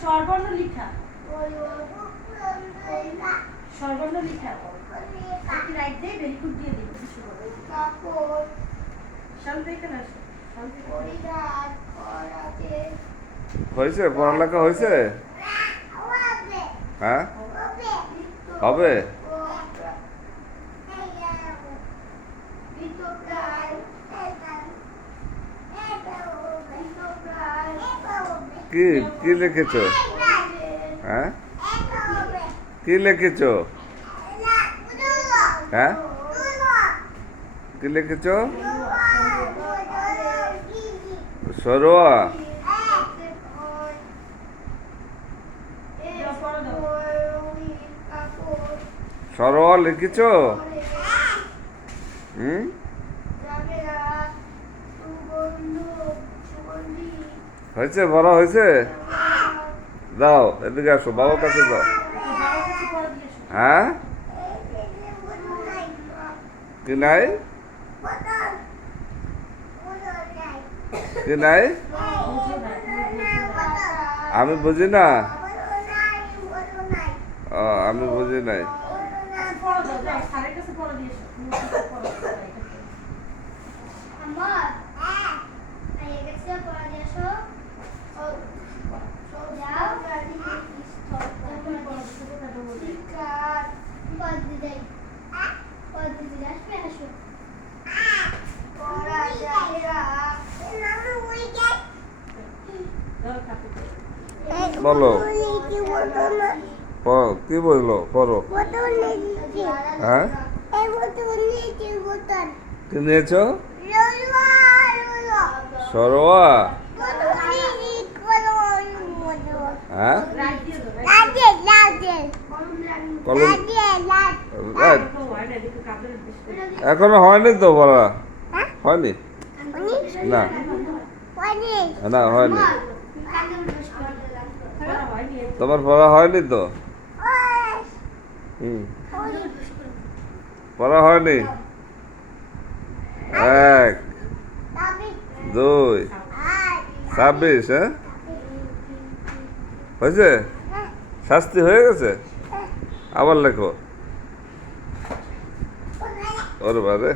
স্বরবর্ণ লিখা স্বরবর্ণ লিখা কি রাইট দে বেলিকুট দিয়ে দিই কিছু বলে কাপড় শান্তি এখানে আসো শান্তি পরিধান করাতে হয়েছে পড়ালেখা হয়েছে হ্যাঁ হবে কি কি লিখেছো হ্যাঁ কি লিখেছো হ্যাঁ কি লিখেছো সরোয়া সরোয়া লিখেছো হয়েছে বড় হয়েছে যাও এদিকে আসো বাবার কাছে যাও হ্যাঁ কি নাই কি নাই আমি বুঝি না আমি বুঝি নাই বলো কি বললো পড়ো হ্যাঁ কি নিয়েছো সরোয়া হ্যাঁ কলম এখনো হয়নি তো পড়া হয়নি না না হয়নি তোমার পড়া হয়নি তো পড়া হয়নি 1 2 26 হ্যাঁ হয়েছে শাস্তি হয়ে গেছে আবার লেখো ওর বারে